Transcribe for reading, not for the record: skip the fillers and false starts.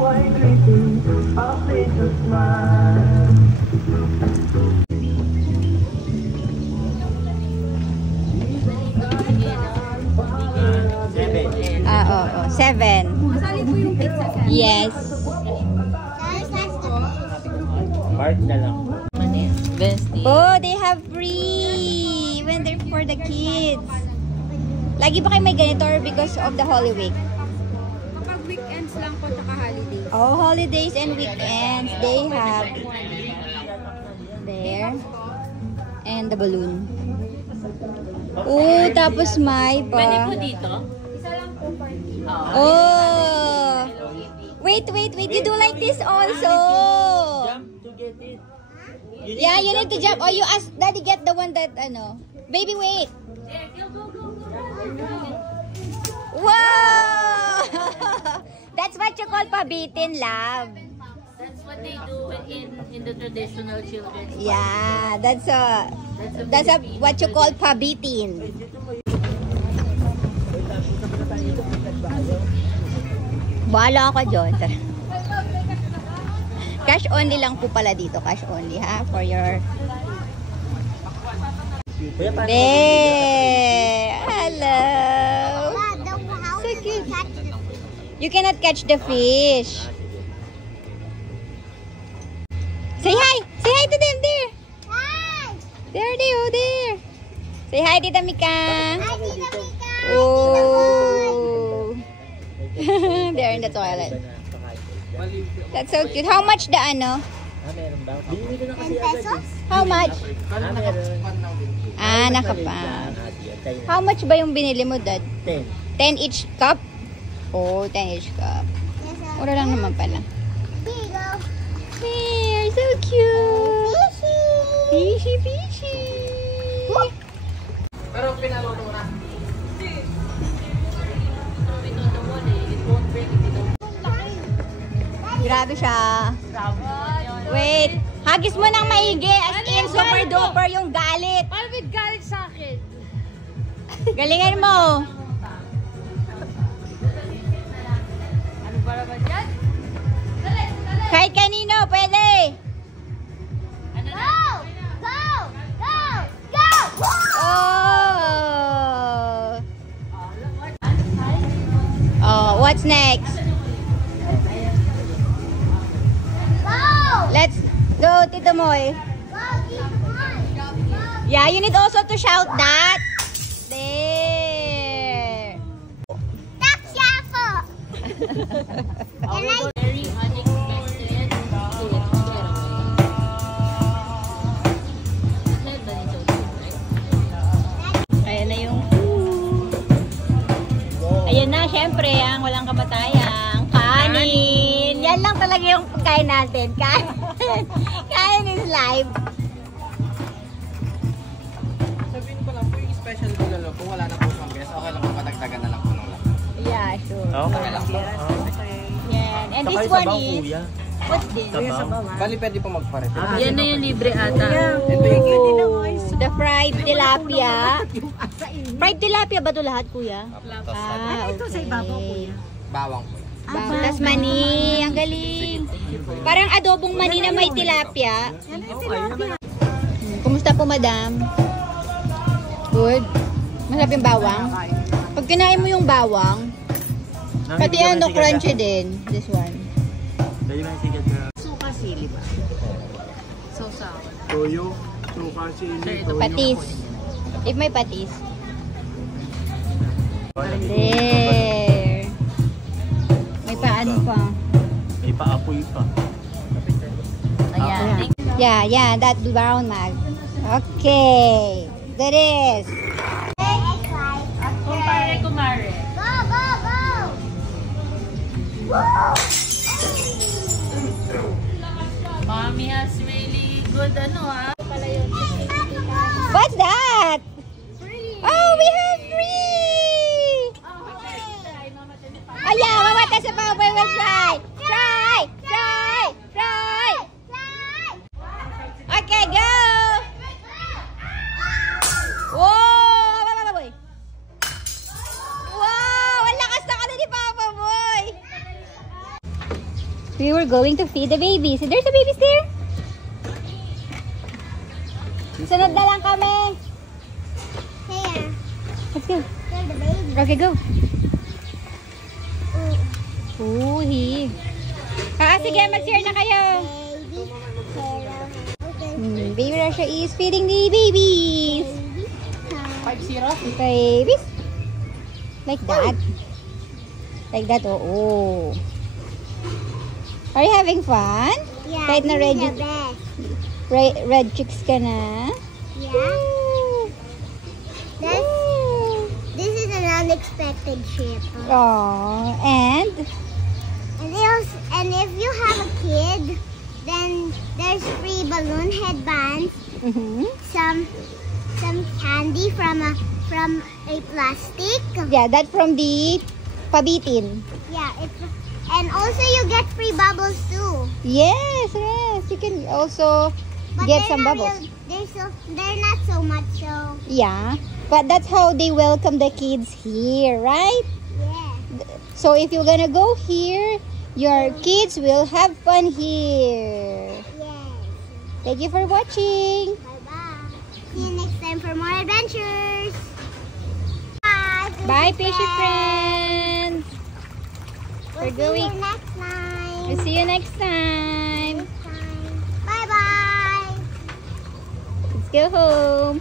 Oo. 7. Yes. Part na lang. Oh, they have free when they're for the kids. Lagi ba kayo may ganito or because of the Holy Week? Kapag weekends lang po tsaka holidays. Oh, holidays and weekends, they have there. And the balloon. Oh, tapos may pa. Pwede po dito? Isa lang po party. Oh. Wait. You do like this also. Jump to get it. Yeah, you need to jump. Or you ask Daddy get the one that, Baby, wait. Go. Wow! That's what you call pabitin, love. That's what they do in the traditional children's park. Yeah, that's what you call pabitin. Bahala ako dyan. Cash only lang po pala dito. Cash only, ha? For your... There! Hello! So cute. You cannot catch the fish. Say hi! Say hi to them there! Hi! There they are, there! Say hi, Tita Mika! Hi, Tita Mika! Oh! They're in the toilet. That's so cute. How much the ano? 10 pesos? How much? Nakapa. How much ba yung binili mo, Dad? 10. 10 each cup? Oh, 10 each cup. Mura lang naman pala. Here, so cute. Fishy. Pero pinaloto mo na. Grabe siya. Wait. Hagis mo ng maigi. As in, super duper yung galit. Paano with galit sa akin? Galingan mo. Ano ba naman yan? Kahit kanino, pwede. Oh, what's next? Let's go, Tito Moy. Yeah, you need also to shout that. There. Very unexpected. Ayan na yung food. Ayan na, syempre, ang walang kamatayang kanin. Yan lang talaga yung pagkain natin. Kanin is life. Sabihin ko lang po yung special bulalo po. Wala na po pang guest. Okay lang po, patagdagan na lang po ng lang. Yeah, sure. Okay lang po. Yan. And this one is, what's this? Bali, pwede po magpa-ref. Yan na yung libre ata. The fried tilapia. Fried tilapia ba ito lahat, kuya? Okay. Ito sa ibabaw, kuya. Bawang po. Tapos mani, ang galing. Parang adobong mani na may tilapia. Kumusta po, madam? Good. Masarap yung bawang. Pag kinain mo yung bawang, pati ano, crunchy din. This one. Suka sili ba? Sausaw. Toyo, suka, sili, toyo. Patis. If may patis. There. May paano pa. May paapoy pa. Ayan. Yeah, that brown mag. Okay. That is. Kumare. Mommy has really good What's that? Oh, we have free! Oh yeah, Mama Tessa Papa will try. Try! Okay, go! Wow! Wow! Ang lakas na ka na ni Papa Boy! We were going to feed the babies. There's the babies there. Sunod na lang kami. Here. Let's go. They're the baby. Okay, go. Uhi. Sige, mag-share na kayo. Baby. Hello. Okay. Baby Russia is feeding the babies. 5-0. Babies. Like that. Like that, oh. Are you having fun? Yeah, Kahit na this red, is the best. red chicks ka na. Yeah. Woo. This is an unexpected trip. Aww. And And if you have a kid, then there's free balloon headbands, some candy from a plastic. yeah, that's from the Pabitin. Yeah, and also you get free bubbles too. Yes, yes. You can also But get they're some not bubbles. They're not so much so. Yeah, but that's how they welcome the kids here, right? Yeah. So if you're gonna go here, your kids will have fun here. Yes. Thank you for watching. Bye bye. See you next time for more adventures. Bye. Bye, fishy friends. We're We'll see going. you next time. We'll see you next time. Bye bye. Let's go home.